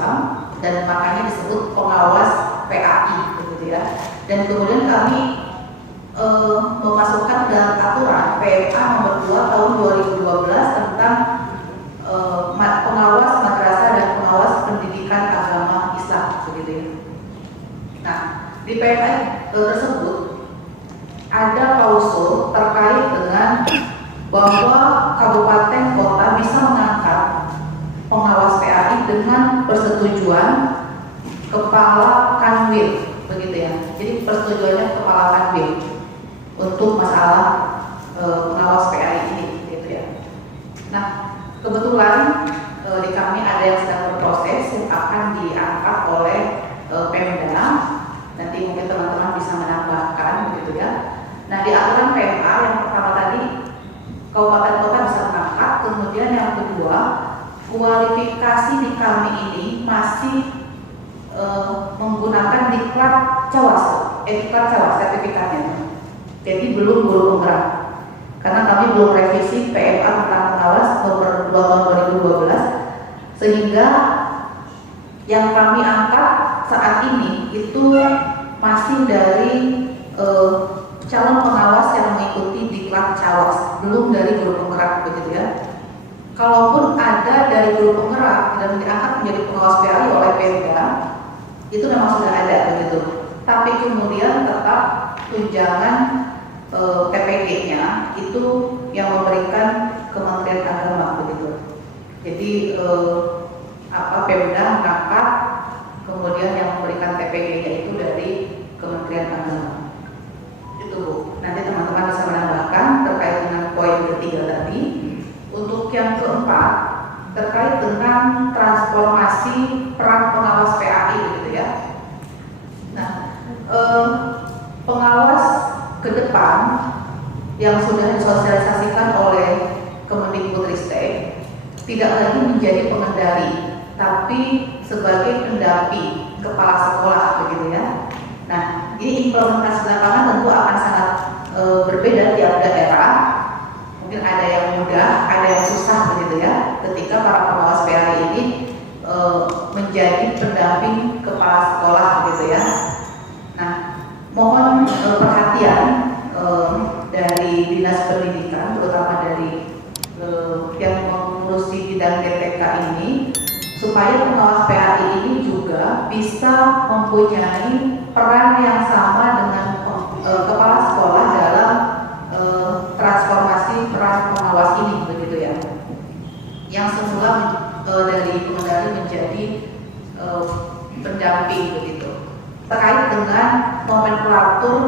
Islam, dan makanya disebut pengawas PAI, begitu ya. Dan kemudian kami memasukkan dalam aturan PMA nomor 2 tahun 2012 tentang pengawas madrasah dan pengawas pendidikan agama Islam, begitu ya. Nah, di PMA tersebut ada klausul terkait dengan bahwa kabupaten kota bisa mengangkat pengawas PAI dengan persetujuan kepala kanwil, begitu ya. Jadi persetujuannya kepala kanwil untuk masalah pengawas PAI ini, gitu ya. Nah, kebetulan di kami ada yang sedang berproses yang akan diangkat oleh Pemda. Nanti mungkin teman-teman bisa menambahkan, begitu ya. Nah, di aturan PMA yang pertama tadi kabupaten kota bisa mengangkat, kemudian yang kedua kualifikasi di kami ini masih menggunakan diklat Cawas, diklat Cawas sertifikatnya. Jadi belum guru penggerak, karena kami belum revisi PMA tentang pengawas nomor 2 tahun 2012, sehingga yang kami angkat saat ini itu masih dari calon pengawas yang mengikuti diklat Cawas, belum dari guru penggerak, begitu ya. Kalaupun ada dari guru penggerak dan diangkat menjadi pengawas PAI oleh Pemda, itu memang sudah ada, begitu. Tapi kemudian tetap tunjangan TPG-nya itu yang memberikan Kementerian Agama, begitu. Jadi Pemda mengangkat, kemudian yang memberikan TPG-nya itu dari Kementerian Agama. Itu Bu. Nanti teman-teman bisa menambahkan terkait dengan poin ketiga tadi. Untuk yang keempat terkait dengan transformasi peran pengawas PAI, begitu ya. Nah, pengawas ke depan yang sudah disosialisasikan oleh Kemendikbudristek tidak lagi menjadi pengendali, tapi sebagai pendamping kepala sekolah, begitu ya. Nah, ini implementasi lapangan tentu akan sangat berbeda tiap daerah. Mungkin ada yang mudah, ada yang susah, begitu ya. Ketika para pengawas PAI ini menjadi pendamping kepala sekolah, begitu ya. Nah, mohon perhatian dari Dinas Pendidikan, terutama dari yang mengurusi bidang DPK ini, supaya pengawas PAI ini juga bisa mempunyai peran yang sama dengan kepala sekolah dalam transformasi peran pengawas ini, begitu ya. Yang semula dari pengendali menjadi pendamping, begitu. Terkait dengan nomenklatur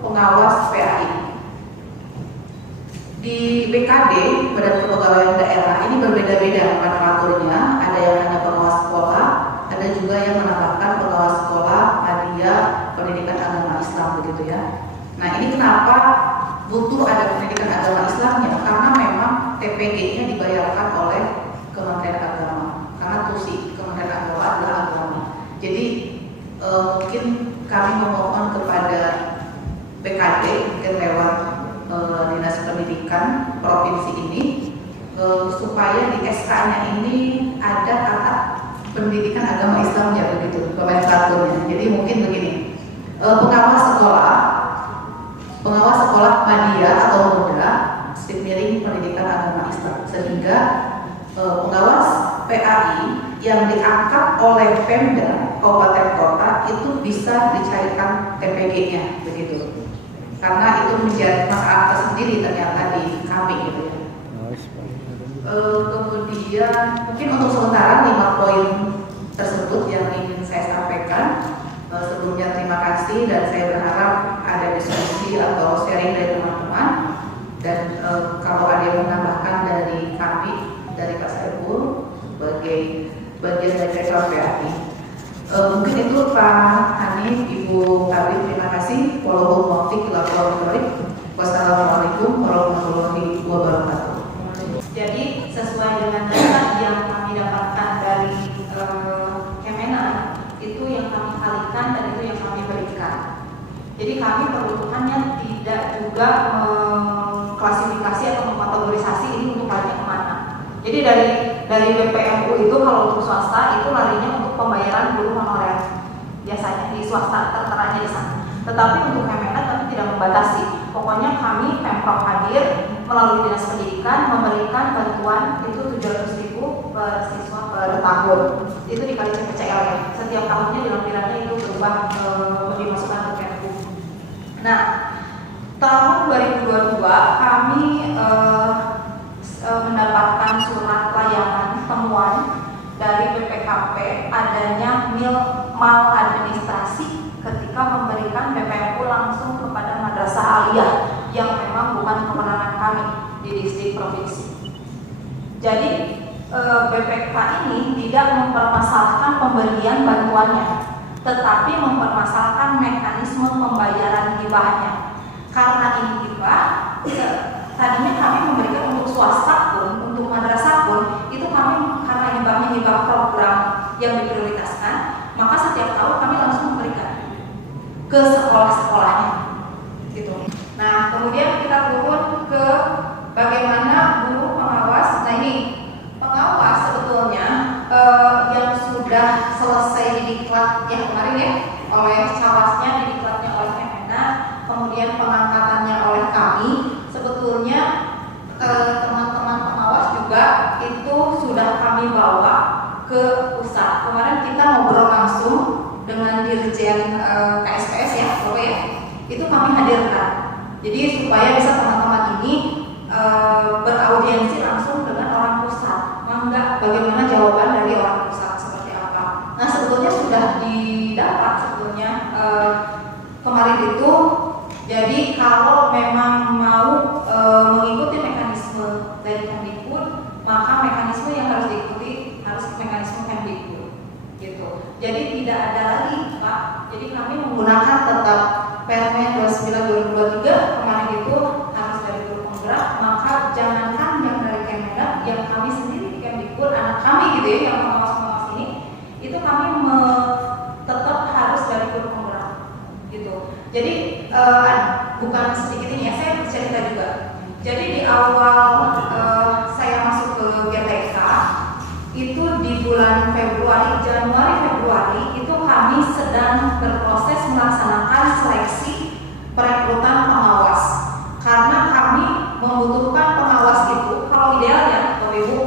pengawas PAI. Di BKD, Badan Kepegawaian Daerah, ini berbeda-beda nomenklaturnya. Ada yang hanya pengawas sekolah, ada juga yang menambahkan pengawas sekolah hadiah pendidikan agama Islam, begitu ya. Nah, ini kenapa butuh ada pendidikan agama Islamnya? Karena memang TPG-nya dibayarkan oleh Kementerian Agama. Karena tusi Kementerian Agama adalah agama. Jadi mungkin kami memohon kepada BKD, mungkin lewat Dinas Pendidikan Provinsi ini, supaya di SK-nya ini ada kata pendidikan agama Islamnya, begitu nomenklaturnya. Jadi mungkin begini, pengawas sekolah media atau muda strip miring pendidikan agama Islam, sehingga pengawas PAI yang diangkat oleh Pemda kabupaten kota itu bisa dicairkan TPG-nya, begitu. Karena itu menjadi masalah tersendiri ternyata di kami, gitu ya. Kemudian mungkin untuk sementara 5 poin tersebut yang ingin saya sampaikan. Sebelumnya terima kasih, dan saya berharap ada diskusi atau sharing dari teman-teman, dan kalau ada yang menambahkan dari kami, dari Pak Saiful sebagai bagian dari rektor PAI. Mungkin itu Pak Hanif, Ibu Kabit, terima kasih. Wassalamualaikum warahmatullahi wabarakatuh. Jadi sesuai dengan data yang kami dapatkan dari Kemenak, itu yang kami kalikan dan itu yang kami berikan. Jadi kami peruntukannya tidak juga mengklasifikasi atau mengkategorisasi ini untuk larinya kemana. Jadi dari BPMU itu kalau untuk swasta itu larinya untuk swasta, terteranya di sana. Tetapi untuk Kemenag kami tidak membatasi. Pokoknya kami Pemprov hadir melalui Dinas Pendidikan memberikan bantuan itu 700.000 per siswa per tahun. Itu dikali CPCL ya. Setiap tahunnya di lampirannya itu berubah dimasukkan ke Kemku. Nah, tahun 2022 kami mendapatkan surat layanan temuan dari BPKP adanya maladministrasi ketika memberikan BPMU langsung kepada madrasah aliyah yang memang bukan kewenangan kami di distrik provinsi. Jadi BPK ini tidak mempermasalahkan pemberian bantuannya, tetapi mempermasalahkan mekanisme pembayaran hibahnya. Karena ini hibah, tadinya kami memberikan untuk swasta pun, untuk madrasah pun, itu kami karena hibahnya hibah program yang diprioritaskan, maka setiap tahun kami langsung memberikan ke sekolah-sekolahnya, gitu. Nah, kemudian kita turun ke bagaimana guru pengawas. Nah, ini pengawas sebetulnya yang sudah selesai didiklat ya kemarin ya oleh cawasnya, didiklatnya oleh Kemenag, kemudian pengangkatannya oleh kami. Sebetulnya teman-teman pengawas juga itu sudah kami bawa ke pusat. Kemarin kita ngobrol langsung dengan Dirjen KSPS ya, Bapak ya. Itu kami hadirkan. Jadi supaya bisa teman-teman ini beraudiensi langsung dengan orang pusat. Mangga bagaimana jawaban dari orang pusat seperti apa. Nah, sebetulnya sudah didapat sebetulnya kemarin itu. Jadi kalau memang mau mengikuti mekanisme dari Kemdikbud, maka mekanisme yang harus diikuti harus mekanisme Kemdikbud, gitu. Jadi tidak ada lagi, Pak. Jadi kami menggunakan tetap Permen 29/2023 kemarin itu harus dari guru penggerak, maka jangankan yang dari Kemenag, yang kami sendiri di Kemdikbud, anak kami gitu ya, yang pengawas-pengawas ini, itu kami tetap harus dari guru penggerak, gitu. Jadi bukan sedikit ini ya, saya bercerita juga. Jadi di awal saya masuk ke GTK itu di bulan Februari, Januari Februari itu kami sedang berproses melaksanakan seleksi perekrutan pengawas. Karena kami membutuhkan pengawas itu kalau ideal ya Bapak Ibu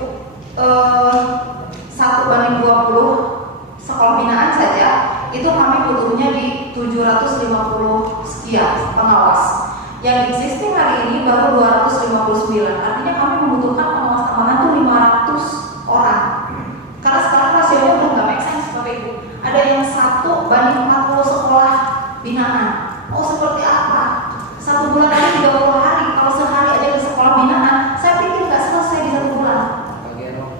1:20 sekolah binaan saja itu kami butuhnya di 750 sekian pengawas. Yang existing hari ini baru 259. Artinya kami membutuhkan pengawas tambahan tuh 500 orang. Karena sekarang rasionya udah nggak make sense Bapak Ibu. Ada yang 1:40 sekolah binaan. Oh seperti apa? 1 bulan aja 30 hari. Kalau sehari aja di sekolah binaan, saya pikir nggak selesai di 1 bulan.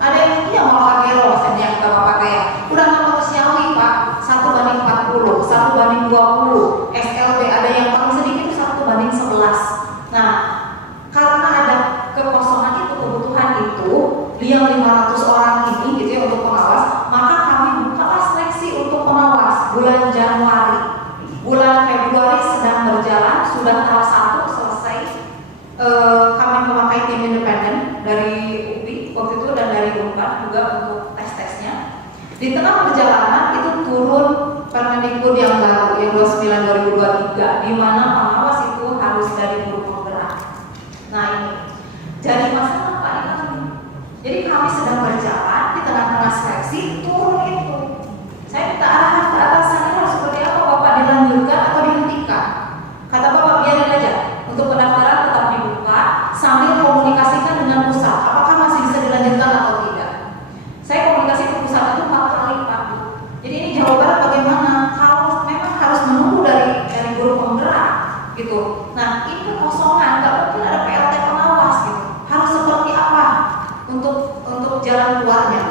Ada yang iya mau kagero, yang bapak ya. Udah nggak manusiawi Pak. 1:40, 1:20, SLB ada yang paling sedikit itu 1:11. Nah, karena ada kekosongan itu, kebutuhan itu, yang 500 orang ini gitu ya untuk pengawas, maka kami bukalah seleksi untuk pengawas bulan Januari. Bulan Februari sedang berjalan, sudah tahap 1 selesai. Kami memakai tim independen dari UPI waktu itu dan dari Unpad juga untuk tes-tesnya. Di tengah perjalanan itu turun Permendikbud yang baru yang 29/2023 di mana pengawas itu harus dari guru penggerak. Nah ini jadi masalah Pak di kami. Jadi kami sedang berjalan di tengah-tengah seleksi turun itu. Saya minta arahan ke atasannya harus seperti apa, Bapak dilanjutkan atau dihentikan? Kata Bapak biarin aja. Untuk pendaftaran tetap dibuka sambil komunikasikan dengan pusat. Apakah masih bisa dilanjutkan atau tidak? Saya komunikasi ke pusat itu 4 kali Pak. Jadi ini Jawa Barat bagaimana? Kalau memang harus menunggu dari guru penggerak gitu. Nah ini kekosongan, nggak mungkin ada PLT pengawas gitu. Harus seperti apa untuk jalan keluarnya?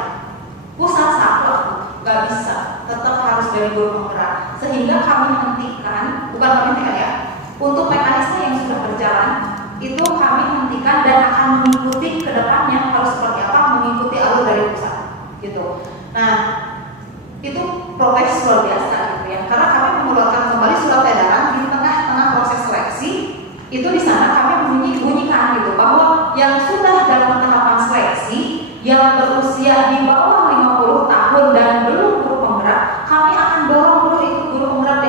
Pusat saklek nggak bisa, tetap harus dari guru penggerak. Sehingga kami hentikan, bukan kami hentikan ya, untuk mekanisme yang sudah berjalan itu kami hentikan dan akan mengikuti ke depannya harus seperti apa, mengikuti alur dari pusat gitu. Nah itu protes luar biasa gitu ya, karena kami mengeluarkan kembali surat edaran di tengah-tengah proses seleksi. Itu di sana kami bunyikan gitu bahwa yang sudah dalam tahapan seleksi yang berusia di bawah 50 tahun dan belum guru penggerak, kami akan dorong dulu itu guru penggerak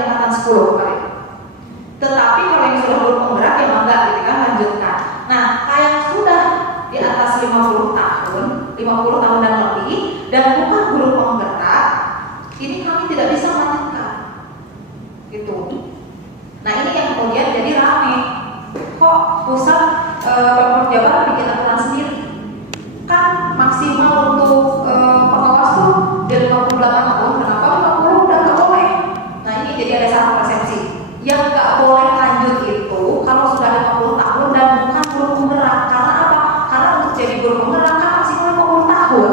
tahun, kenapa 50 udah nggak boleh? Nah ini jadi ada salah persepsi. Yang nggak boleh lanjut itu kalau sudah 50 tahun dan bukan guru penggerak. Karena apa? Karena untuk jadi guru penggerak kan maksimal 50 tahun.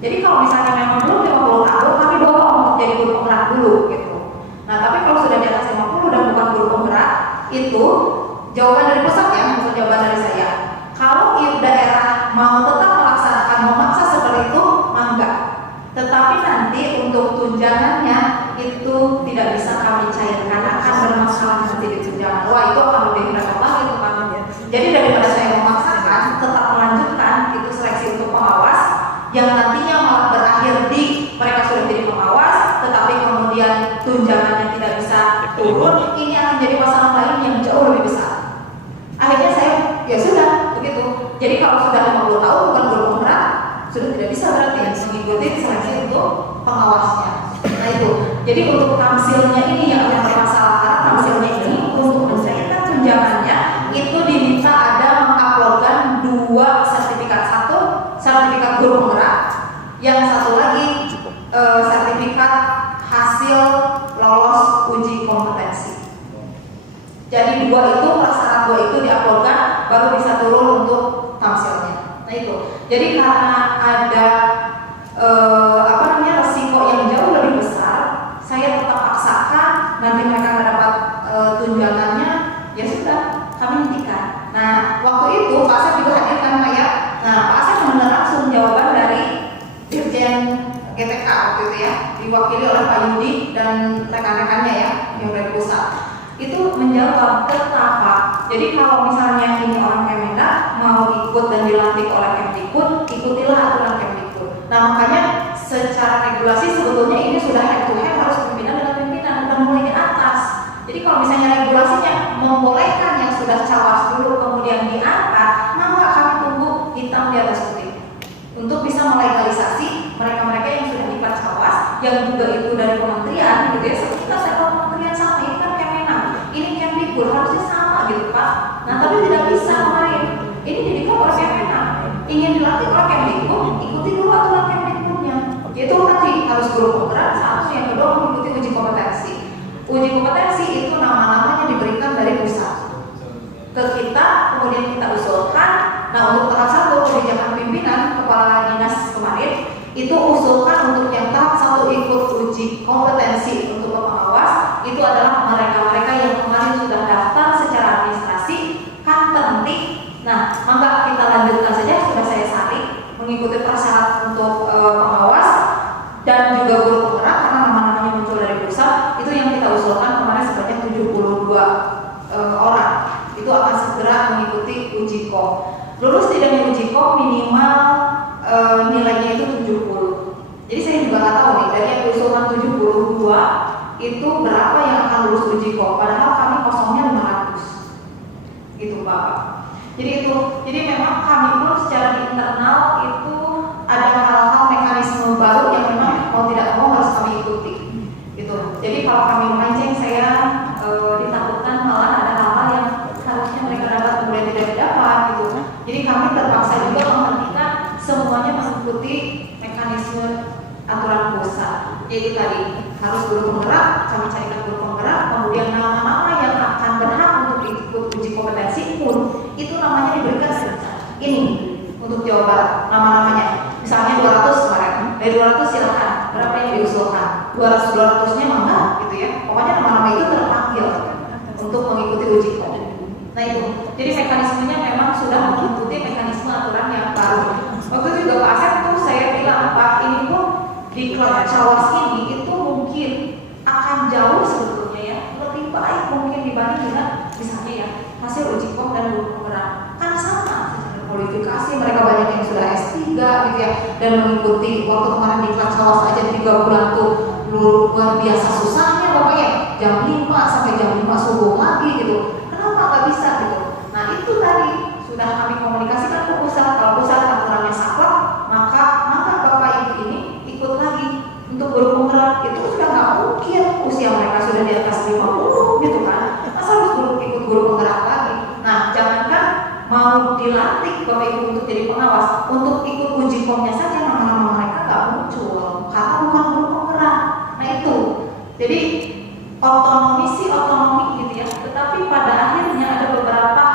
Jadi kalau misalnya memang belum 50 tahun, kami dorong untuk jadi guru penggerak dulu gitu. Nah tapi kalau sudah di atas 50 dan bukan guru penggerak, itu jawaban dari pusat ya, maksud jawaban dari saya. Kalau daerah mau tetap melaksanakan memaksa seperti itu, mangga. Tetapi nanti untuk tunjangannya itu tidak bisa kami cairkan, akan bermasalah nanti di tunjangan. Wah itu akan lebih repot lagi tuh kami. Jadi daripada saya memaksakan, tetap melanjutkan itu seleksi untuk pengawas yang nantinya malah berakhir di mereka sudah jadi pengawas, tetapi kemudian tunjangannya tidak bisa turun, ini akan jadi masalah lain yang jauh lebih besar. Akhirnya saya ya sudah begitu. Jadi kalau sudah 50 tahun bukan guru penggerak, sudah tidak bisa berarti mengikuti seleksi untuk pengawasnya. Nah itu. Jadi untuk tamsilnya ini yang bermasalah, karena tamsilnya ini untuk mencairkan tunjangannya itu diminta ada menguploadkan 2 sertifikat, satu sertifikat guru penggerak, yang satu lagi sertifikat hasil lolos uji kompetensi. Jadi 2 itu, prasyarat 2 itu diuploadkan baru bisa turun untuk tamsilnya. Nah itu. Jadi karena ada resiko yang jauh lebih besar, saya tetap paksakan nanti mereka mendapat tunjangannya, ya sudah kami hentikan. Nah waktu itu Pak Asep juga hadirkan ya. Nah Pak Asep mendengar langsung jawaban dari Dirjen GTK waktu itu ya, diwakili oleh Pak Yudi dan rekan-rekannya ya yang dari pusat. Itu menjawab betapa. Jadi kalau misalnya ini orang Kemendak mau ikut dan dilantik oleh Kemdikbud, ikutilah aturan Kemdikbud. Nah makanya secara regulasi sebetulnya ini sudah head to head harus pimpinan dengan pimpinan, bukan mulai di atas. Jadi kalau misalnya regulasinya membolehkan yang sudah cawas dulu kemudian diangkat, maka kami tunggu hitam di atas putih untuk bisa melegalisasi mereka-mereka yang sudah diklat cawas, yang juga itu dari kementerian gitu ya. Kita sektor kementerian sama, ini kan Kemenang, ini Kemdikbud, harusnya sama gitu Pak. Nah tapi tidak bisa kemarin, ini didiklat oleh Kemenang, ingin dilatih oleh Kemdikbud, ikuti dulu aturan Kemdikbudnya. Itu tadi harus guru penggerak, satu yang kedua mengikuti uji kompetensi. Uji kompetensi itu nama-namanya diberikan dari pusat ke kita, kemudian kita usulkan. Nah untuk tahap 1 kebijakan pimpinan kepala dinas kemarin itu usulkan untuk yang tahap 1 ikut uji kompetensi untuk pengawas itu adalah mereka-mereka yang kemarin sudah daftar secara administrasi kan penting. Nah maka kita lanjutkan saja, sudah saya saring mengikuti persyarat untuk pengawas dan juga guru penggerak karena nama-namanya muncul dari pusat. Itu yang kita usulkan kemarin sebanyak 72 orang itu akan segera mengikuti uji kom. Lulus tidaknya uji kom minimal nilainya itu 70. Jadi saya juga nggak tahu nih dari yang usulkan 72 itu berapa yang akan lulus uji kom. Padahal kami kosongnya 500 gitu Bapak. Jadi memang kami pun secara internal itu ada hal-hal mekanisme baru yang memang mau tidak mau harus kami ikuti gitu. Jadi kalau kami melenceng, saya ditakutkan malah ada hal-hal yang harusnya mereka dapat kemudian tidak didapat gitu. Jadi kami terpaksa juga menghentikan semuanya mengikuti mekanisme aturan pusat, yaitu tadi harus guru penggerak, kami carikan guru penggerak, kemudian nama-nama yang akan berhak untuk ikut uji kompetensi pun itu namanya diberikan ini untuk Jawa Barat, nama-namanya misalnya 200 kemarin, dari 200 silakan berapa yang diusulkan, 200-nya mana gitu ya, pokoknya nama-nama itu terpanggil untuk mengikuti uji kom. Nah itu, jadi mekanismenya memang sudah mengikuti mekanisme aturan yang baru. Waktu itu juga Pak Asep tuh saya bilang Pak, ini pun di klub cawas ini itu mungkin akan jauh sebetulnya ya, lebih baik mungkin dibanding dengan misalnya ya hasil uji kom dan guru penggerak kan sama secara kualifikasi, mereka banyak yang sudah S3 gitu ya, dan mengikuti waktu kemarin di klub cawas aja 3 bulan tuh luar biasa susahnya Bapak ya, jam 5 sampai jam 5 subuh lagi gitu. Kenapa nggak bisa gitu? Nah itu tadi sudah kami komunikasikan ke pusat. Kalau pusat aturannya saklek, maka Bapak Ibu ini ikut lagi untuk guru penggerak. Itu sudah nggak mungkin, usia mereka sudah di atas 50 gitu kan. Masa harus ikut guru penggerak lagi? Nah jangankan mau dilantik Bapak Ibu untuk jadi pengawas, untuk ikut uji komnya saja nama-nama mereka nggak muncul karena bukan otonomi sih otonomi gitu ya, tetapi pada akhirnya ada beberapa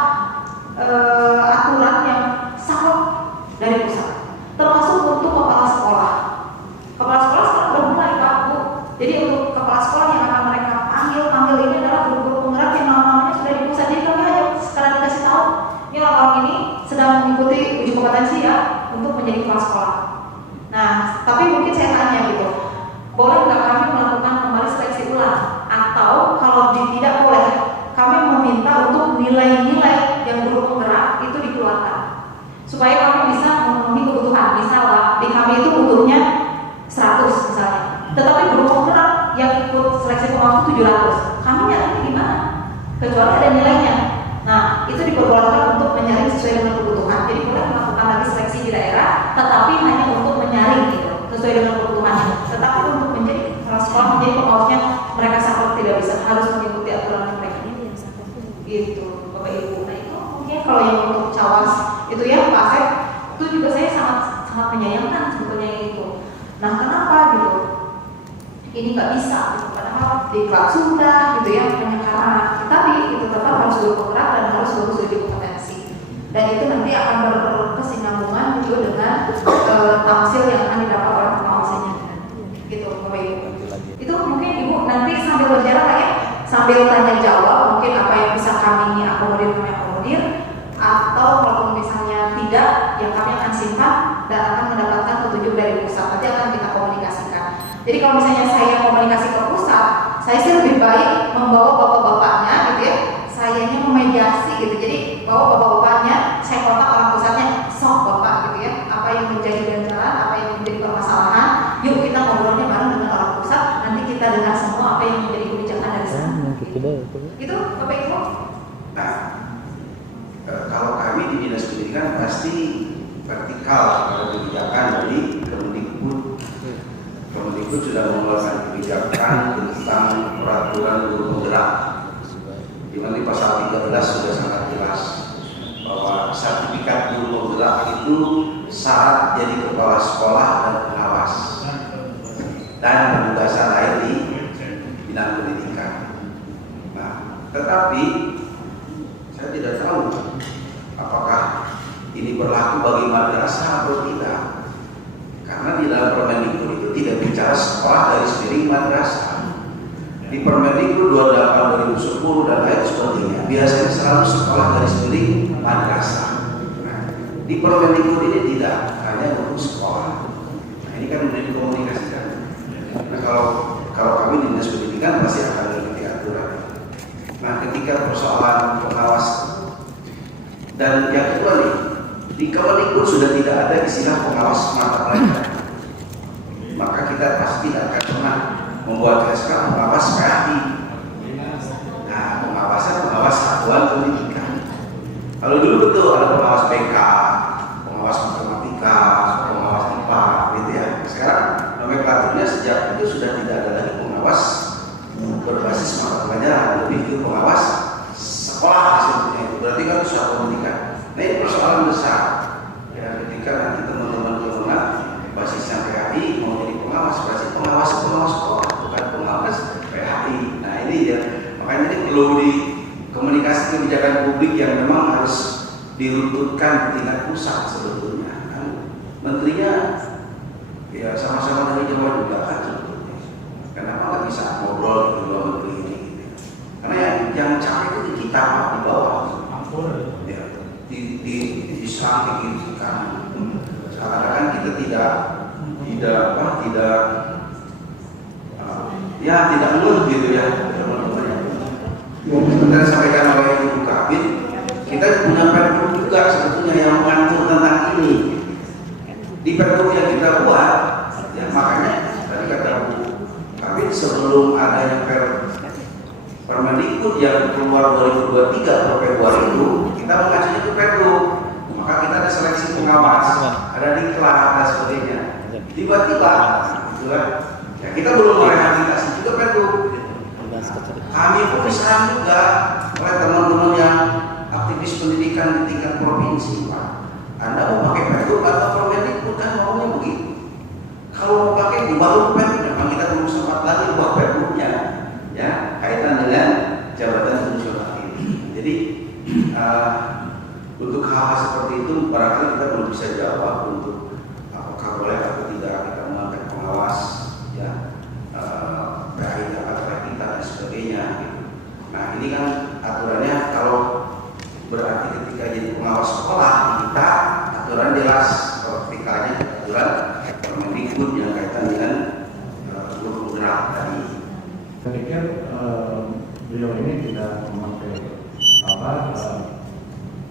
aturan yang sangat dari pusat, termasuk untuk kepala sekolah. Kepala sekolah sekarang udah mulai Pak Bu. Jadi untuk kepala sekolah yang akan mereka panggil ini adalah guru-guru penggerak yang namanya sudah di pusat. Jadi kami hanya sekarang dikasih tahu, ini orang ini sedang mengikuti uji kompetensi ya untuk menjadi kepala sekolah. Nah, tapi mungkin saya tanya gitu, boleh nggak kami melakukan kembali seleksi ulang? Atau kalau tidak boleh, kami meminta untuk nilai-nilai yang guru penggerak itu dikeluarkan supaya kami bisa memenuhi kebutuhan. Misalnya di kami itu butuhnya 100 misalnya, tetapi guru penggerak yang ikut seleksi pengawas itu 700. Kami nyarinya gimana? Kecuali ada nilainya. Nah, itu diperbolehkan untuk menyaring sesuai dengan kebutuhan. Jadi boleh melakukan lagi seleksi di daerah, tetapi hanya untuk menyaring gitu, sesuai dengan kebutuhan. Tetapi untuk menjadi kepala sekolah, menjadi pengawasnya, mereka sangat tidak bisa, harus mengikuti aturan mereka. Gitu, Bapak Ibu. Nah itu mungkin kalau yang untuk cawas itu ya Pak Asep, itu juga saya sangat menyayangkan sebetulnya itu. Nah kenapa gitu? Ini nggak bisa gitu, padahal di kelas sudah gitu ya, hanya karena tadi itu tetap harus guru penggerak dan harus lulus uji kompetensi. Dan itu nanti akan berkesinambungan gitu dengan tamsil yang akan didapat oleh pengawasnya. Gitu, Bapak Ibu. Itu mungkin Ibu nanti sambil berjalan lah ya, sambil tanya jawab mungkin apa yang bisa kami akomodir, atau kalau misalnya tidak, ya kami akan simpan dan akan mendapatkan petunjuk dari pusat. Nanti akan kita komunikasikan. Jadi kalau misalnya saya komunikasi ke pusat, saya sih lebih baik membawa bapak-bapaknya gitu ya, sayanya memediasi gitu. Jadi bawa bapak-bapaknya, saya kontak orang pusatnya, sok bapak gitu ya, apa yang menjadi ganjalan, apa yang menjadi permasalahan, yuk kita ngobrolnya bareng dengan orang pusat, nanti kita dengar semua apa yang menjadi kebijakan dari sana. Gitu, Bapak Ibu. Nah, kalau kami di Dinas Pendidikan pasti vertikal pada kebijakan dari Kemendikbud. Kemendikbud sudah mengeluarkan kebijakan tentang peraturan guru penggerak. Di mana di pasal 13 sudah sangat jelas bahwa sertifikat guru penggerak itu syarat jadi kepala sekolah dan pengawas dan penugasan lain di bidang pendidikan. Nah, tetapi saya tidak tahu apakah ini berlaku bagi madrasah atau tidak, karena di dalam Permendikbud itu tidak bicara sekolah dari sendiri madrasah. Di Permendikbud 28 2010 dan lain sebagainya biasanya selalu sekolah dari sendiri madrasah. Nah, di Permendikbud ini tidak, hanya untuk sekolah. Nah, ini kan sudah dikomunikasikan. Nah, kalau kami di Dinas Pendidikan pasti akan mengikuti aturan. Nah, ketika persoalan pengawas dan yang kedua nih, di Kemendikbud sudah tidak ada istilah pengawas mata pelajaran. Maka kita pasti tidak akan pernah membuat SK pengawas PAI. Nah, pengawas satuan pendidikan. Kalau dulu betul ada pengawas BK, pengawas matematika, pengawas IPA, gitu ya. Sekarang nomenklaturnya sejak itu sudah tidak ada lagi pengawas berbasis mata pelajaran, lebih ke pengawas sekolah sebetulnya itu. Berarti kan satuan pendidikan. Nah, ini persoalan besar. Ya, ketika nanti teman-teman keluar basisnya PAI mau jadi pengawas, berarti pengawas sekolah, bukan pengawas PAI. Nah, ini ya, makanya ini perlu di komunikasi kebijakan publik yang memang harus diruntutkan di tingkat pusat sebetulnya. Kan menterinya ya sama-sama dari Jawa juga kan sebetulnya. Kenapa nggak bisa ngobrol di dua menteri ini? Karena yang capek itu di kita di bawah. Ya, diserang gitu kan. Seakan-akan kita tidak ngeluh gitu ya teman-teman. Sebenarnya sampaikan oleh Ibu Kabin, kita punya pergub juga sebetulnya yang mengatur tentang ini. Di pergub yang kita buat, ya makanya tadi kata Bu Kabin sebelum adanya Permendikbud yang keluar 2023 per Februari itu, kita mengajunya ke pergub. Maka kita ada seleksi pengawas, ada diklat dan sebagainya. Tiba-tiba, gitu kan? Ya kita belum merehabilitasi juga pergub. Kami pun diserang juga oleh teman-teman yang aktivis pendidikan di tingkat provinsi, Pak. Anda mau pakai pergub atau Permendikbud kan maunya begitu. Kalau mau pakai di baru pergub, memang kita belum sempat lagi buat pergubnya, ya. hal-hal seperti itu barangkali kita belum bisa jawab untuk apakah boleh atau tidak kita mengangkat pengawas, ya, PAI Jakarta kita dan sebagainya. Gitu. Nah ini kan aturannya kalau berarti ketika jadi pengawas sekolah kita aturan jelas, vertikalnya aturan Permendikbud yang kaitan dengan guru gerak tadi. Saya pikir beliau ini tidak memakai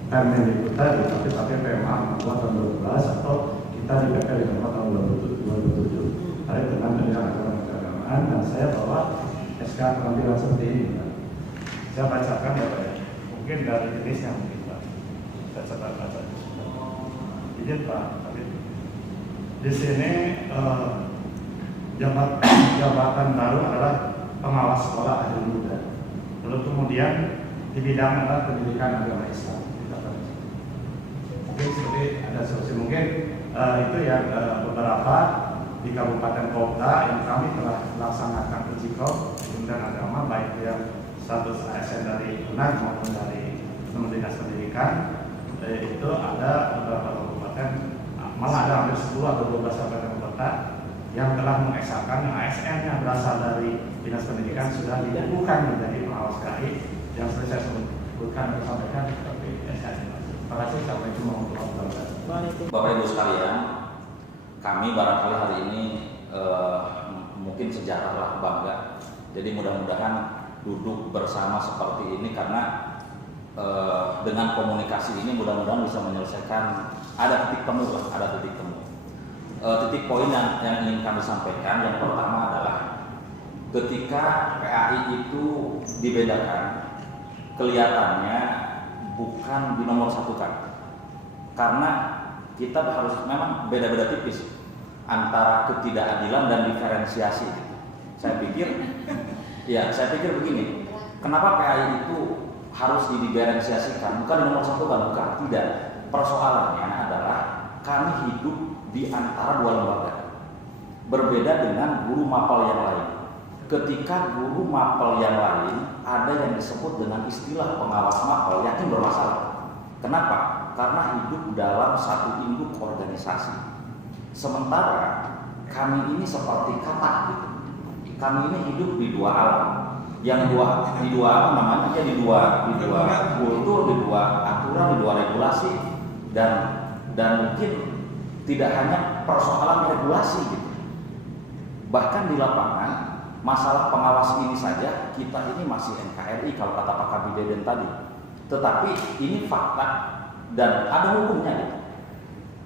Permendikbud tadi, tapi PMA 4 tahun 2012 atau kita di PP 54 tahun 2007 terkait dengan aturan keagamaan. Dan saya bawa SK pengambilan seperti ini, Pak. Saya bacakan ya Pak ya, mungkin dari jenisnya mungkin Pak. Saya catat. Izin Pak, tapi di sini jabatan baru adalah pengawas sekolah ahli muda. Lalu kemudian di bidang adalah pendidikan agama Islam. Mungkin seperti ada solusi mungkin itu ya beberapa di kabupaten kota yang kami telah melaksanakan uji kemudian agama baik yang status ASN dari UNAD maupun dari Dinas Pendidikan. Itu ada beberapa kabupaten, malah ada hampir 10 atau 12 kabupaten kota yang telah mengesahkan yang ASN-nya berasal dari Dinas Pendidikan sudah dibubuhkan menjadi pengawas KAI yang seperti saya sebutkan dan sampaikan seperti SK. Terima kasih, sampai jumpa untuk Bapak Ibu sekalian, kami barangkali hari ini mungkin sejarah lah bangga. Jadi mudah-mudahan duduk bersama seperti ini karena dengan komunikasi ini mudah-mudahan bisa menyelesaikan, ada titik temu lah, ada titik temu. Titik poin yang ingin kami sampaikan yang pertama adalah ketika PAI itu dibedakan, kelihatannya bukan dinomorsatukan, karena kita harus memang beda-beda tipis antara ketidakadilan dan diferensiasi. Saya pikir begini, kenapa PAI itu harus didiferensiasikan, bukan dinomorsatukan, bukan, tidak. Persoalannya adalah kami hidup di antara dua lembaga, berbeda dengan guru mapel yang lain. Ketika guru mapel yang lain ada yang disebut dengan istilah pengawas mapel, yakin bermasalah. Kenapa? Karena hidup dalam satu induk organisasi. Sementara kami ini seperti katak gitu. Kami ini hidup di dua alam. Yang di dua apa namanya? Ya di dua kultur, di dua aturan, di dua regulasi, dan mungkin tidak hanya persoalan regulasi gitu. Bahkan di lapangan masalah pengawas ini saja kita ini masih NKRI kalau kata Pak Kabideden tadi. Tetapi ini fakta dan ada hukumnya gitu.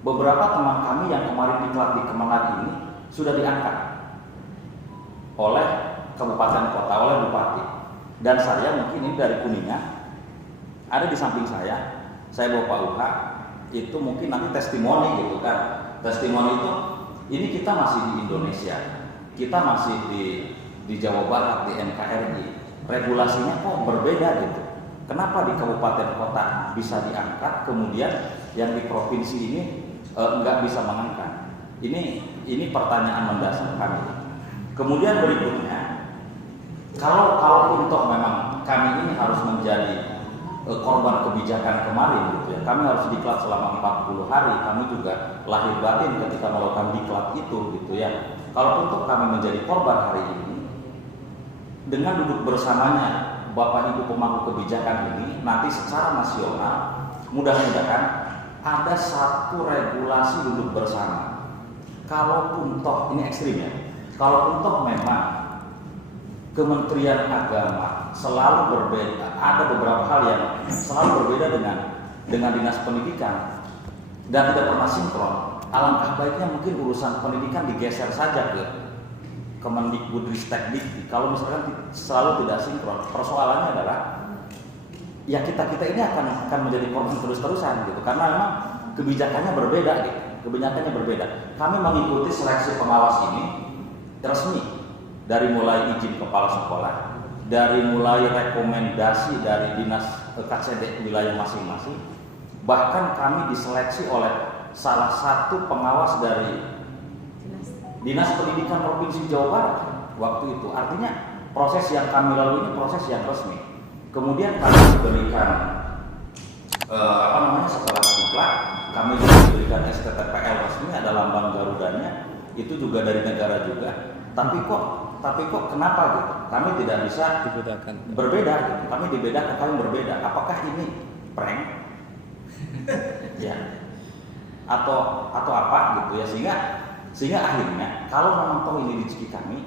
Beberapa teman kami yang kemarin diklat di Kemenag ini sudah diangkat oleh kabupaten kota, oleh bupati. Dan saya mungkin ini dari Kuningan, ada di samping saya bawa Pak Uha, itu mungkin nanti testimoni gitu kan. Testimoni itu, ini kita masih di Indonesia, kita masih di Jawa Barat, di NKRI. Regulasinya kok berbeda gitu. Kenapa di kabupaten kota bisa diangkat, kemudian yang di provinsi ini nggak bisa mengangkat? Ini pertanyaan mendasar kami. Kemudian berikutnya, kalau toh memang kami ini harus menjadi korban kebijakan kemarin gitu ya, kami harus diklat selama 40 hari, kami juga lahir batin ketika melakukan diklat itu gitu ya. Kalau toh kami menjadi korban hari ini, dengan duduk bersamanya Bapak Ibu pemangku kebijakan ini, nanti secara nasional mudah-mudahan ada satu regulasi duduk bersama. Kalaupun toh ini ekstrim ya, kalaupun toh memang Kementerian Agama selalu berbeda, ada beberapa hal yang selalu berbeda dengan Dinas Pendidikan dan tidak pernah sinkron, alangkah baiknya mungkin urusan pendidikan digeser saja ke Kemendikbudristekdikti. Kalau misalkan selalu tidak sinkron, persoalannya adalah ya kita ini akan menjadi korban terus-terusan gitu, karena memang kebijakannya berbeda gitu. Kebijakannya berbeda. Kami mengikuti seleksi pengawas ini resmi dari mulai izin kepala sekolah, dari mulai rekomendasi dari dinas KCD wilayah masing-masing, bahkan kami diseleksi oleh salah satu pengawas dari Dinas Pendidikan Provinsi Jawa Barat waktu itu. Artinya proses yang kami lalui ini proses yang resmi. Kemudian kami diberikan setelah diklat kami juga diberikan STTPL resmi, ada lambang Garudanya, itu juga dari negara juga. Tapi kok kenapa gitu? Kami tidak bisa berbeda gitu. Kami dibedakan, kami berbeda. Apakah ini prank? Ya. Atau apa gitu ya, sehingga akhirnya kalau memang toh ini rezeki kami,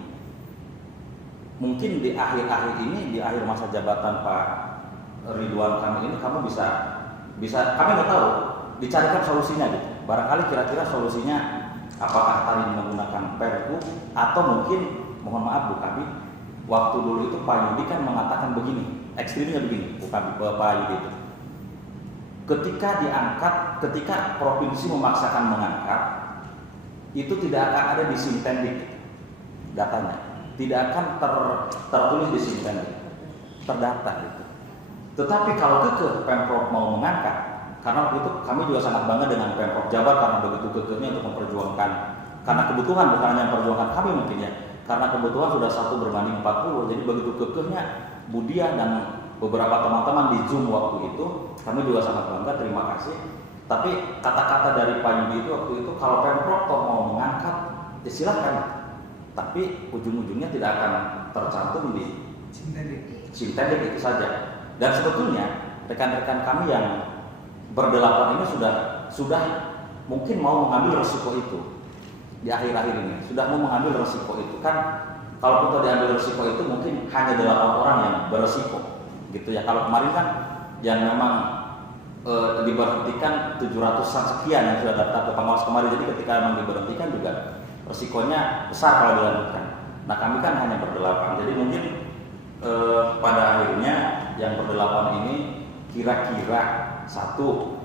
mungkin di akhir ini, di akhir masa jabatan Pak Ridwan kami ini, kamu bisa kami nggak tahu, dicarikan solusinya gitu. Barangkali kira-kira solusinya apakah tadi menggunakan Perpu, atau mungkin mohon maaf Bu Kabid, waktu dulu itu Pak Yudi kan mengatakan begini, ekstrimnya begini, Bu Kabid, Pak Yudi itu, ketika provinsi memaksakan mengangkat, itu tidak akan ada di Sintendik datanya, tidak akan tertulis di Sintendik, terdata gitu. Tetapi kalau Pemprov mau mengangkat, karena waktu itu kami juga sangat bangga dengan Pemprov Jabar karena begitu kekehnya untuk memperjuangkan, karena kebutuhan bukan hanya memperjuangkan kami mungkin ya, karena kebutuhan sudah 1:40, jadi begitu kekehnya Budia dan beberapa teman-teman di Zoom waktu itu, kami juga sangat bangga, terima kasih. Tapi kata-kata dari Pak Yudi itu waktu itu, kalau Pemprov mau mengangkat, ya silahkan, tapi ujung-ujungnya tidak akan tercantum di Sintendik itu saja. Dan sebetulnya rekan-rekan kami yang berdelapan ini sudah mungkin mau mengambil resiko itu di akhir-akhir ini, sudah mau mengambil resiko itu kan. Kalau kita diambil resiko itu mungkin hanya 8 orang yang beresiko gitu ya. Kalau kemarin kan yang memang diberhentikan 700-an sekian yang sudah daftar ke pengawas kemarin, jadi ketika memang diberhentikan juga resikonya besar kalau dilanjutkan. Nah kami kan hanya berdelapan, jadi mungkin pada akhirnya yang berdelapan ini kira-kira satu,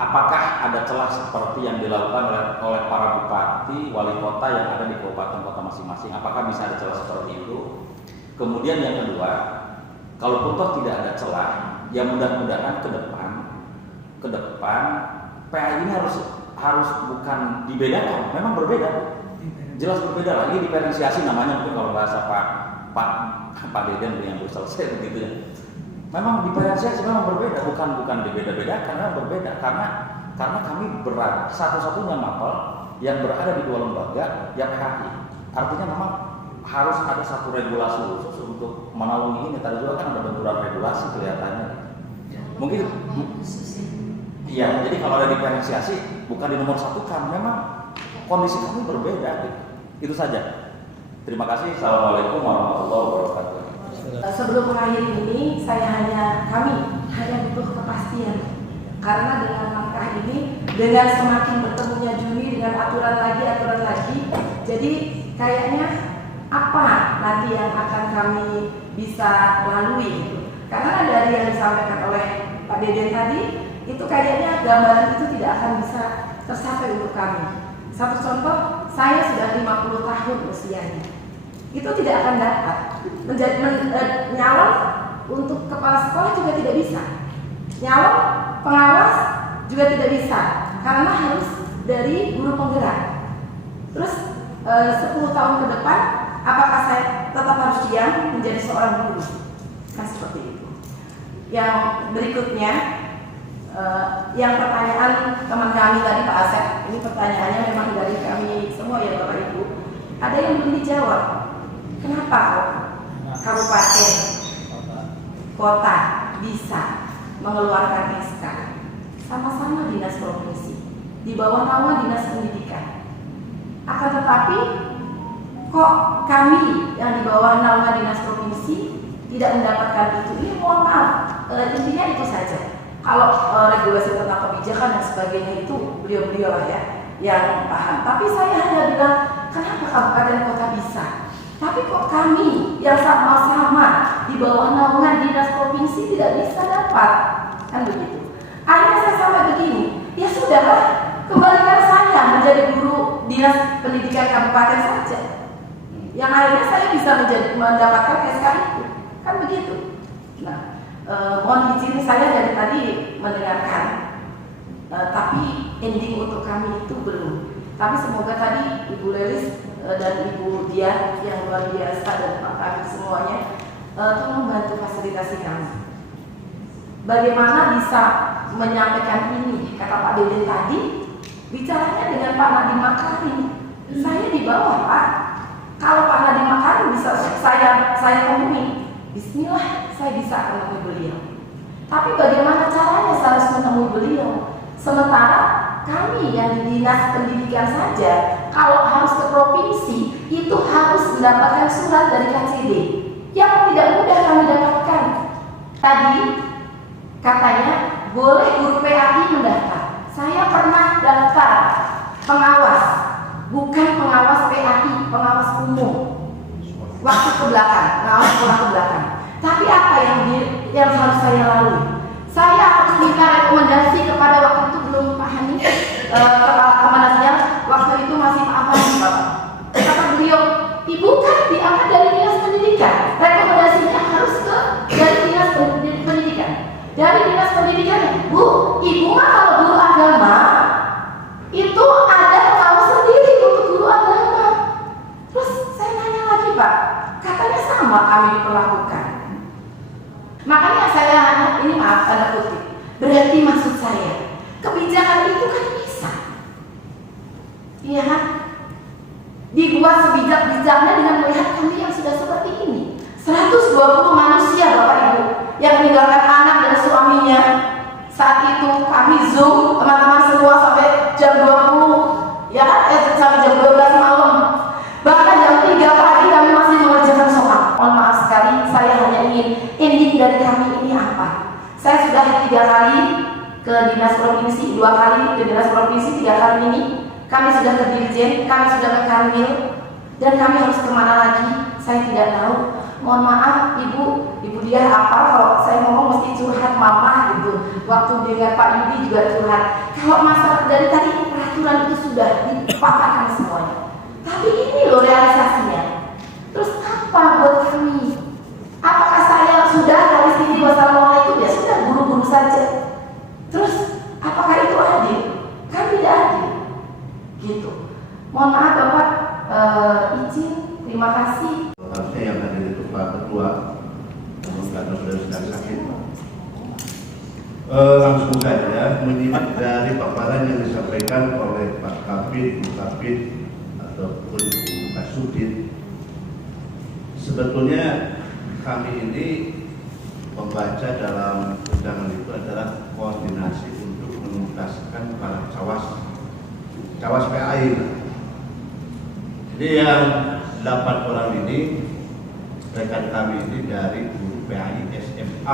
apakah ada celah seperti yang dilakukan oleh para bupati, wali kota yang ada di kabupaten kota masing-masing? Apakah bisa ada celah seperti itu? Kemudian yang kedua, kalaupun toh tidak ada celah, ya mudah-mudahan ke depan PA ini harus bukan dibedakan, memang berbeda, jelas berbeda lah. Ini diferensiasi namanya, mungkin kalau bahasa Pak Deden yang belum selesai begitu ya. Memang diferensiasi memang berbeda, bukan dibeda-bedakan, memang berbeda karena kami berada satu-satunya mapel yang berada di 2 lembaga yang PHI. Artinya memang harus ada satu regulasi khusus untuk menaungi ini. Tadi juga kan ada benturan regulasi kelihatannya. Mungkin iya, jadi kalau ada diferensiasi bukan di nomor satu kan, memang kondisi kami berbeda gitu. Itu saja. Terima kasih. Assalamualaikum warahmatullahi wabarakatuh. Sebelum mengakhiri ini, kami hanya butuh kepastian, karena dengan langkah ini, dengan semakin bertemunya Juni dengan aturan lagi, jadi kayaknya apa nanti yang akan kami bisa lalui? Karena dari yang disampaikan oleh Pak Deden tadi, itu kayaknya gambaran itu tidak akan bisa tercapai untuk kami. Satu contoh, saya sudah 50 tahun usianya, itu tidak akan dapat nyalon untuk kepala sekolah juga tidak bisa, nyalon pengawas juga tidak bisa, karena harus dari guru penggerak. Terus 10 tahun ke depan, apakah saya tetap harus diam menjadi seorang guru? Nah seperti itu. Yang berikutnya, yang pertanyaan teman kami tadi Pak Asep, ini pertanyaannya memang dari kami semua ya Bapak Ibu. Ada yang belum dijawab. Kenapa kabupaten, kota bisa mengeluarkan SK sama-sama dinas provinsi di bawah nama dinas pendidikan? Akan tetapi kok kami yang di bawah nama dinas provinsi tidak mendapatkan itu? Ini mohon maaf, intinya itu saja. Kalau regulasi tentang kebijakan dan sebagainya itu beliau-beliau lah ya yang paham. Tapi saya hanya bilang, kenapa kabupaten kota bisa? Tapi kok kami yang sama-sama di bawah naungan dinas provinsi tidak bisa dapat? Kan begitu. Akhirnya saya sampai begini, ya sudahlah, kembalikan saya menjadi guru dinas pendidikan kabupaten saja. Yang akhirnya saya bisa mendapatkan SK itu. Kan begitu. Nah, mohon izin saya dari tadi mendengarkan, tapi ending untuk kami itu belum. Tapi semoga tadi Ibu Lelis dan Ibu Dian yang luar biasa dan Pak Kabid semuanya tolong bantu fasilitasi kami. bagaimana bisa menyampaikan ini? Kata Pak Deden tadi, bicaranya dengan Pak Nadiem Makarim. Saya di bawah, Pak. Kalau Pak Nadiem Makarim bisa saya temui, bismillah saya bisa menemui beliau. Tapi bagaimana caranya saya harus menemui beliau? Sementara kami yang di dinas pendidikan saja, kalau harus ke provinsi, itu harus mendapatkan surat dari KCD yang tidak mudah kami dapatkan. Tadi katanya boleh guru PAI mendaftar. Saya pernah daftar pengawas, bukan pengawas PAI, pengawas umum. Waktu ke belakang, pengawas sekolah ke belakang. Tapi apa yang harus saya lalui? Saya harus minta rekomendasi kepada waktu itu belum Pak Hani, kepala Kementerian, waktu itu masih Pak Abadi, Bapak. Kata beliau, ibu kan diangkat dari dinas pendidikan, rekomendasinya harus dari dinas pendidikan. Dari dinas pendidikan, Bu, ibu mah kalau guru agama itu ada pengawas sendiri untuk guru agama. Terus saya nanya lagi, Pak, katanya sama kami diperlakukan. Makanya saya hanya, ini maaf tanda kutip, berarti maksud saya kebijakan itu kan bisa, iya kan? Dibuat sebijak-bijaknya dengan melihat kami yang sudah seperti ini. 120 manusia Bapak Ibu yang meninggalkan anak dan suaminya. Saat itu kami Zoom teman-teman semua sampai jam 20, ya kan? Sampai jam 12 malam. Bahkan jam 3 pagi kami masih mengerjakan soal. Mohon maaf sekali, saya hanya ingin ending dari kami ini apa? Saya sudah 3 kali ke dinas provinsi, 2 kali ke dinas provinsi, 3 kali ini kami sudah ke dirjen, kami sudah ke kanwil, dan kami harus kemana lagi? Saya tidak tahu. Mohon maaf, Ibu dia apa? Kalau saya ngomong mesti curhat mama gitu. Waktu dengan Pak Yudi juga curhat. Kalau masalah dari tadi peraturan itu sudah dipaparkan semuanya. Tapi ini loh realisasinya. Terus apa buat kami? Apakah saya sudah dari sini wassalamualaikum ya sudah guru-guru saja? Terus apakah itu adil? Kan tidak adil. Gitu. Mohon maaf Bapak, izin, terima kasih. Harusnya yang hadir itu Pak Ketua, namun karena sudah sakit. Langsung saja menyimak dari paparan yang disampaikan oleh Pak Kabid, Bu Kabid ataupun Bu Kasudin. Sebetulnya kami ini membaca dalam undangan itu adalah koordinasi untuk menuntaskan para cawas PAI. Jadi yang 8 orang ini rekan kami ini dari guru PAI SMK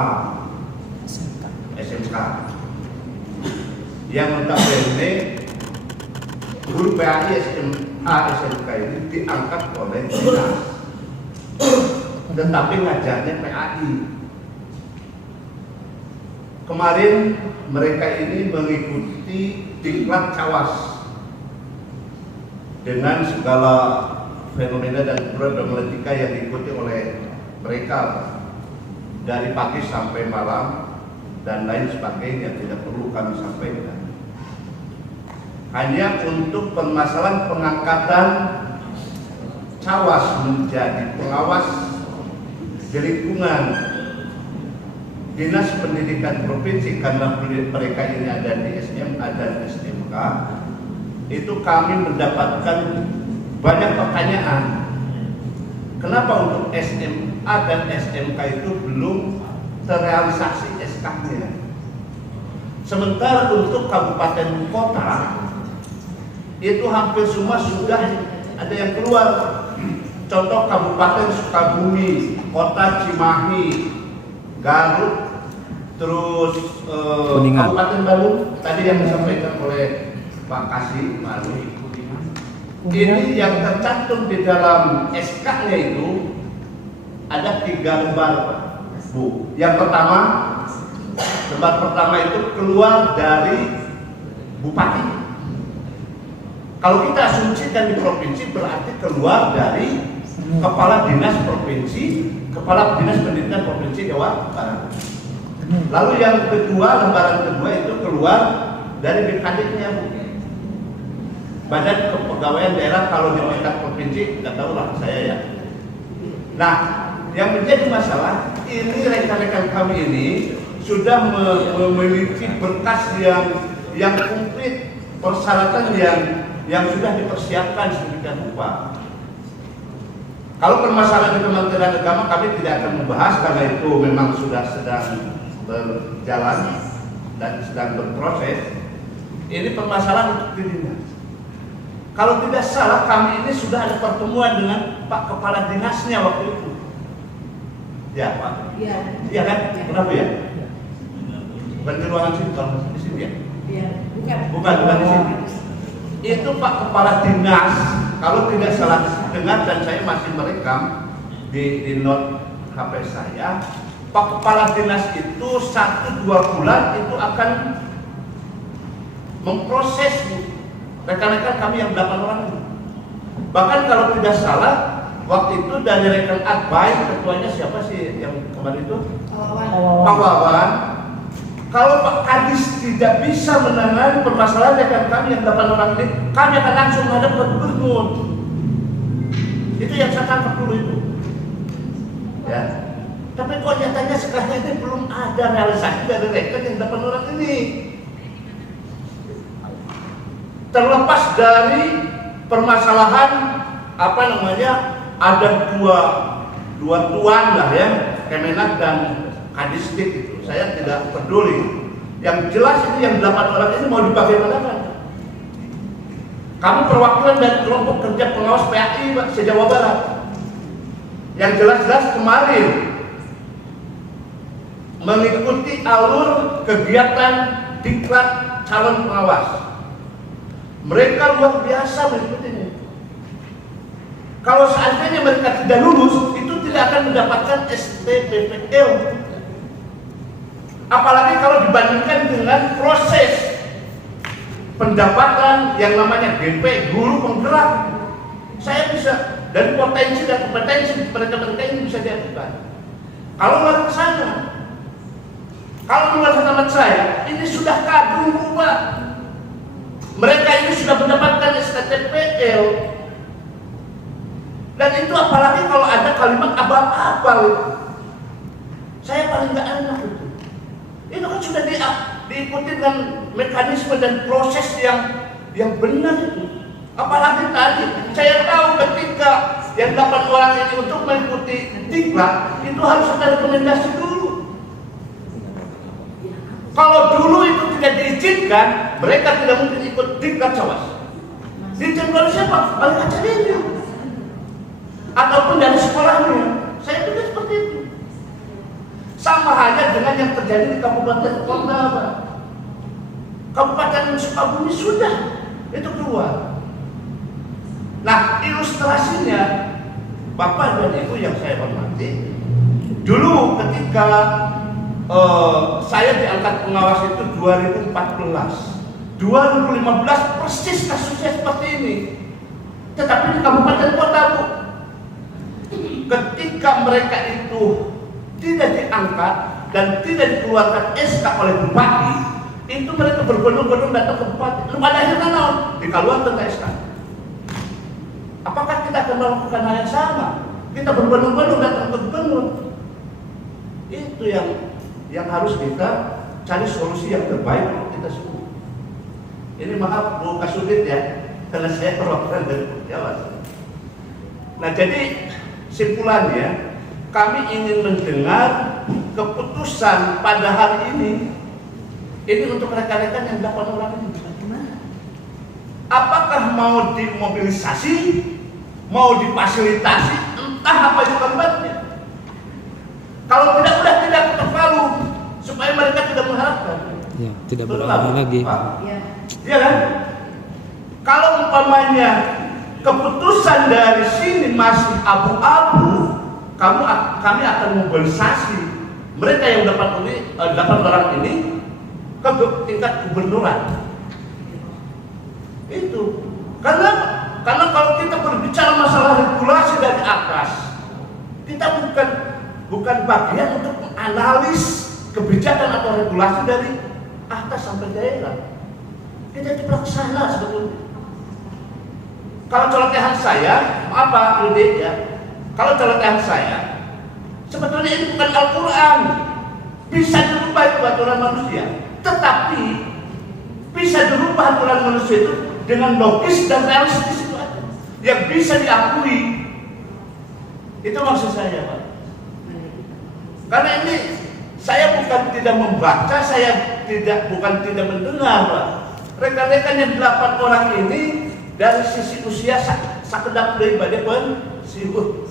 yang notabene guru PAI SMK ini diangkat oleh dinas, tetapi ngajarnya PAI. Kemarin mereka ini mengikuti diklat cawas dengan segala fenomena dan problematika yang diikuti oleh mereka dari pagi sampai malam dan lain sebagainya, tidak perlu kami sampaikan. Hanya untuk permasalahan pengangkatan cawas menjadi pengawas di lingkungan Dinas Pendidikan Provinsi, karena mereka ini ada di SMA dan SMK, itu kami mendapatkan banyak pertanyaan. Kenapa untuk SMA dan SMK itu belum terrealisasi SK-nya? Sementara untuk kabupaten kota itu hampir semua sudah ada yang keluar. Contoh Kabupaten Sukabumi, Kota Cimahi, Garut, terus Kabupaten Bandung tadi yang disampaikan oleh Pak Kasih Malu. Ini yang tercantum di dalam SK-nya itu ada 3 lembar, Bu. Yang pertama, lembar pertama itu keluar dari bupati. Kalau kita asumsikan di provinsi berarti keluar dari kepala dinas provinsi, kepala dinas pendidikan provinsi Jawa Barat. Lalu yang kedua, lembaran kedua itu keluar dari BKD-nya, Bu. Badan Kepegawaian Daerah kalau di tingkat provinsi, nggak tahu lah saya ya. Nah, yang menjadi masalah ini rekan-rekan kami ini sudah memiliki berkas yang komplit, persyaratan yang sudah dipersiapkan sedemikian rupa. Kalau permasalahan di Kementerian Agama kami tidak akan membahas karena itu memang sudah sedang berjalan dan sedang berproses. Ini permasalahan untuk di dinas. Kalau tidak salah kami ini sudah ada pertemuan dengan Pak Kepala Dinasnya waktu itu. Ya Pak. Iya. Iya kan? Kenapa ya? Bukan di ruangan sini, kalau di sini ya? Iya. Bukan di sini. Itu Pak Kepala Dinas, kalau tidak salah dengar dan saya masih merekam di note HP saya, Pak Kepala Dinas itu 1-2 bulan itu akan memproses rekan-rekan kami yang 8 orang ini. Bahkan kalau tidak salah, waktu itu dari rekan Adbai, ketuanya siapa sih yang kemarin itu? Pak Wawan. Kalau Pak Kadis tidak bisa menangani permasalahan rekan kami yang 8 orang ini, kami akan langsung menghadap ke gubernur. Itu yang saya tangkap dulu itu. Ya. Tapi kok nyatanya sekarang ini belum ada realisasi dari rekan yang 8 orang ini. Terlepas dari permasalahan apa namanya, ada dua tuan lah ya, Kemenak dan Kadistik itu, saya tidak peduli. Yang jelas ini yang 8 orang ini mau dibagaimanakan. Kamu perwakilan dari kelompok kerja pengawas PAI se-Jawa Barat. Yang jelas-jelas kemarin mengikuti alur kegiatan diklat calon pengawas. Mereka luar biasa mengikutinya. Kalau seandainya mereka tidak lulus, itu tidak akan mendapatkan STPPL. Apalagi kalau dibandingkan dengan proses pendapatan yang namanya GP, guru penggerak. Saya bisa, dari potensi dan kompetensi mereka-mereka ini bisa diajukan. Kalau luar ke sana, kalau luar tempat saya, ini sudah kadung Pak. Mereka ini sudah mendapatkan STPPL. Dan itu apalagi kalau ada kalimat abal-abal. Saya paling nggak enak itu. Itu kan sudah diikuti dengan mekanisme dan proses yang benar itu. Apalagi tadi saya tahu ketika yang 8 orang ini untuk mengikuti diklat itu harus ada rekomendasi dulu. Kalau dulu itu tidak diizinkan, mereka tidak mungkin ikut diklat cawas. Diizinkan oleh siapa? Oleh akademia ataupun dari sekolahnya. Saya pikir seperti itu. Sama halnya dengan yang terjadi di Kabupaten Kota, Kabupaten Sukabumi sudah itu keluar. Nah, ilustrasinya Bapak dan Ibu yang saya hormati, dulu ketika saya diangkat pengawas itu 2014, 2015 persis kasusnya seperti ini. Tetapi di Kabupaten Kota Bu, ketika mereka itu tidak diangkat dan tidak dikeluarkan SK oleh bupati, itu mereka berbondong-bondong datang ke bupati. Lu pada akhirnya naon? Dikeluarkan ke SK. Apakah kita akan melakukan hal yang sama? Kita berbondong-bondong datang ke gubernur. Itu yang harus kita cari solusi yang terbaik untuk kita semua. Ini maaf Bu Kasudit ya, karena saya perwakilan dari Jawa. Nah jadi simpulannya, kami ingin mendengar keputusan pada hari ini untuk rekan-rekan yang 8 orang ini bagaimana? Apakah mau dimobilisasi, mau difasilitasi, entah apa itu kalimatnya. Kalau tidak, udah tidak ketok palu supaya mereka tidak mengharapkan. Ya, tidak berulang lagi. Iya kan? Kalau umpamanya keputusan dari sini masih abu-abu, kami akan mobilisasi mereka yang dapat 8 orang ini ke tingkat gubernuran. Itu karena kalau kita berbicara masalah regulasi dari atas, kita bukan bagian untuk menganalisis kebijakan atau regulasi dari atas sampai daerah. Kita itu pelaksana sebetulnya. Kalau celotehan saya, maaf Pak Rudi ya, kalau celotehan saya, sebetulnya ini bukan Al-Quran. Bisa dirubah itu aturan manusia, tetapi bisa dirubah aturan manusia itu dengan logis dan realistis itu aja, yang bisa diakui. Itu maksud saya, Pak. Karena ini saya bukan tidak membaca, saya bukan tidak mendengar, Pak. Rekan-rekan yang 8 orang ini dari sisi usia sakedap daripada pun sibuk.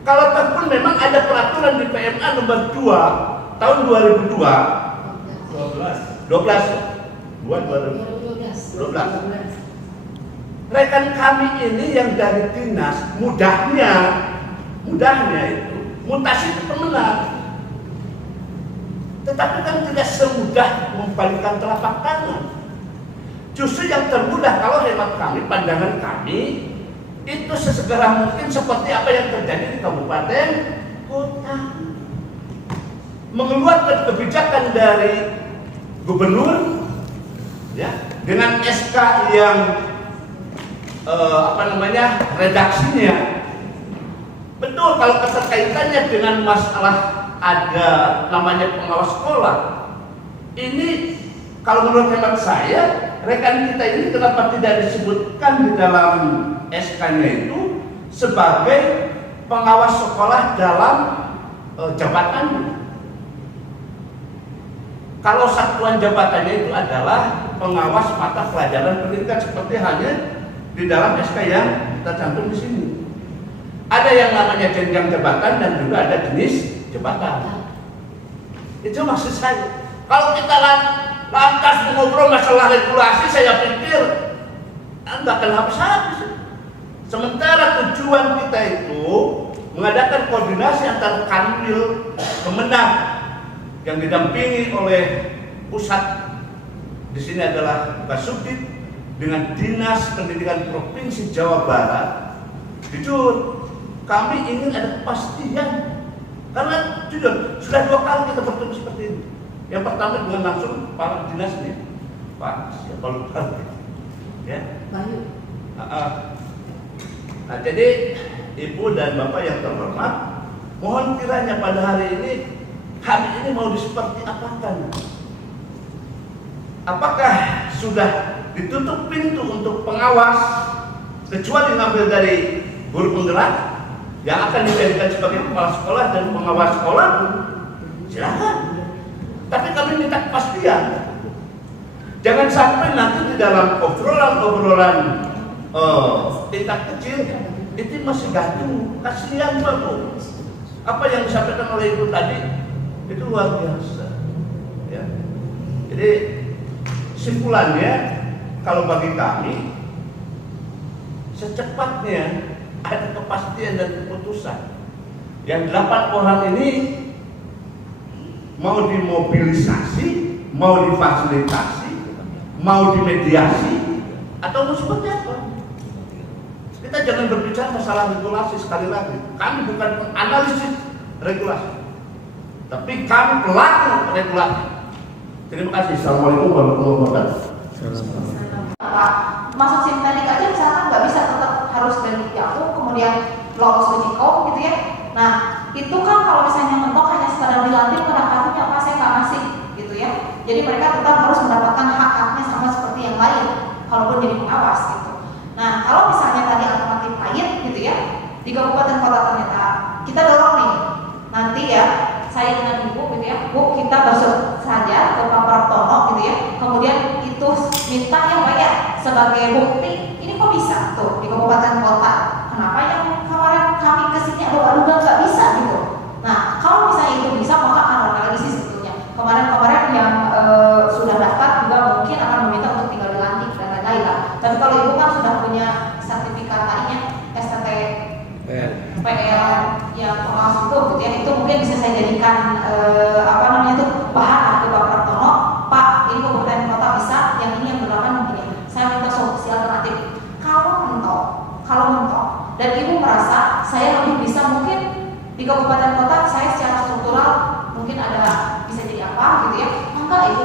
Kalau pun memang ada peraturan di PMA nomor 2 tahun 2002 rekan kami ini yang dari dinas mudahnya itu mutasi itu pemenang, tetapi kan tidak semudah membalikkan telapak tangan. Justru yang termudah kalau hemat kami, pandangan kami, itu sesegera mungkin seperti apa yang terjadi di kabupaten kota. Mengeluarkan kebijakan dari gubernur, ya, dengan SK yang redaksinya betul. Kalau keterkaitannya dengan masalah ada namanya pengawas sekolah, ini kalau menurut hemat saya, rekan kita ini kenapa tidak disebutkan di dalam SK-nya itu sebagai pengawas sekolah dalam jabatan? Kalau satuan jabatannya itu adalah pengawas mata pelajaran pendidikan, seperti hanya di dalam SK yang kita cantum di sini. Ada yang namanya jenjang jabatan dan juga ada jenis jabatan. Itu maksud saya. Kalau kita lantas mengobrol masalah regulasi, saya pikir nggak akan habis-habis. Sementara tujuan kita itu mengadakan koordinasi antara Kanwil, Kemenag yang didampingi oleh pusat, di sini adalah Kasubdit, dengan Dinas Pendidikan Provinsi Jawa Barat. Jujur, kami ingin ada kepastian, karena jujur sudah 2 kali kita bertemu seperti ini. Yang pertama dengan langsung Pak Dinasnya, Pak siapa lupa, ya. Bayu. Nah, jadi Ibu dan Bapak yang terhormat, mohon kiranya pada hari ini mau seperti apakan? Apakah sudah ditutup pintu untuk pengawas kecuali ngambil dari guru penggerak yang akan dijadikan sebagai kepala sekolah dan pengawas sekolah? Silakan. Tapi kami minta kepastian. Jangan sampai nanti di dalam obrolan-obrolan tingkat kecil itu masih gaduh. Kasihan Pak Bu. Apa yang disampaikan oleh Ibu tadi itu luar biasa. Ya. Jadi simpulannya, kalau bagi kami secepatnya ada kepastian dan keputusan. Yang 8 orang ini mau dimobilisasi, mau difasilitasi, mau dimediasi, atau mau seperti apa? Kita jangan berbicara masalah regulasi sekali lagi. Kami bukan analisis regulasi, tapi kami pelaku regulasi. Terima kasih. Assalamualaikum warahmatullahi wabarakatuh. Masuk sintetik aja misalkan nggak bisa, tetap harus dari jauh, kemudian lolos uji kom gitu ya. Nah itu kan kalau misalnya mentok hanya sekadar dilantik, pendapatnya apa saya nggak ngasih gitu ya. Jadi mereka tetap harus mendapatkan hak-haknya sama seperti yang lain kalaupun jadi pengawas gitu. Nah kalau misalnya tadi alternatif lain gitu ya, di kabupaten kota ternyata kita dorong nih nanti ya, saya dengan Ibu gitu ya, Bu kita besok saja ke Pak Praptono gitu ya, kemudian itu minta yang bayar sebagai bukti. Ini kok bisa tuh di kabupaten kota, kenapa yang kemarin kami kesini aduga nggak bisa gitu. Nah kalau misalnya itu bisa, maka akan ada lagi sih sebetulnya. Kemarin yang sudah daftar juga mungkin akan meminta untuk tinggal dilantik dan lain-lain lah. Tapi kalau Ibu kan sudah punya sertifikat lainnya, STT PL yang pengawas itu gitu ya, itu mungkin bisa saya jadikan bahan di Pak Praptono. Pak, ini kabupaten kota bisa, yang ini yang berlapan begini. Saya minta solusi alternatif. Kalau mentok, dan Ibu merasa saya lebih bisa mungkin di kabupaten kota, saya secara struktural mungkin ada bisa jadi apa gitu ya, maka Ibu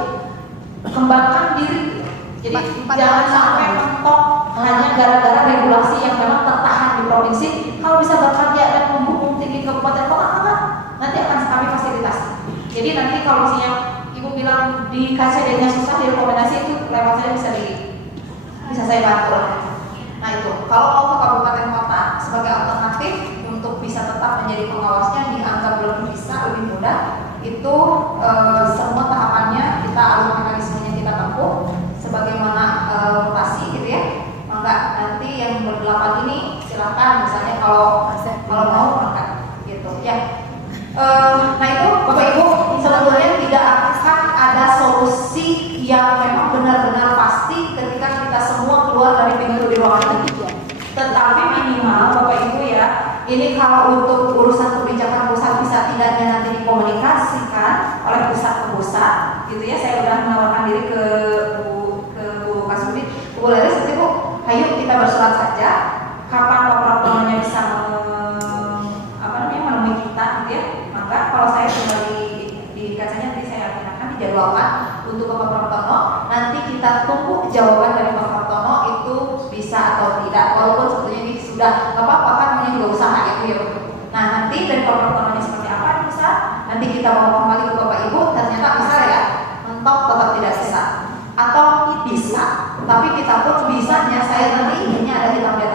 kembangkan diri gitu. Jadi jangan sampai mentok hanya gara-gara regulasi yang memang tertahan di provinsi. Kalau bisa bekerja dan membumbung tinggi kabupaten kota, maka nanti akan kami fasilitasi Jadi nanti kalau misalnya ibu bilang di KCD-nya susah, di rekomendasi itu lewat saya bisa saya bantu. Nah itu, kalau mau ke kabupaten kota sebagai alternatif untuk bisa tetap menjadi pengawasnya dianggap lebih bisa, lebih mudah. Itu semua tahapannya kita alur mekanismenya kita tempuh sebagaimana mutasi gitu ya. Enggak, nanti yang berdelapan ini silakan misalnya kalau mau berangkat gitu ya. Nah itu Bapak Ibu sebetulnya tidak akan ada solusi yang memang benar-benar pasti ketika kita semua keluar dari pintu di ruangan itu. Tetapi minimal Bapak Ibu ya, ini kalau untuk urusan kebijakan pusat bisa tidaknya nanti dikomunikasikan oleh pusat ke pusat gitu ya. Saya sudah menawarkan diri ke Bu Kasudi, Bu Laris, nanti Bu, ayo kita bersurat saja kapan Pak Pratononya bisa menemui kita gitu ya. Maka kalau saya kembali di kacanya nanti saya akan dijadwalkan untuk Bapak Pratono, nanti kita tunggu jawaban dari Pak Pratono itu bisa atau tidak, walaupun sebetulnya ini sudah apa-apa kan, namanya juga usaha ya Bu ya. Nah nanti dari Pak Pratononya seperti apa bisa, nanti kita bawa kembali ke Bapak Ibu, ternyata bisa ya, mentok tetap tidak bisa, atau bisa, tapi kita pun bisanya saya nanti inginnya ada hitam di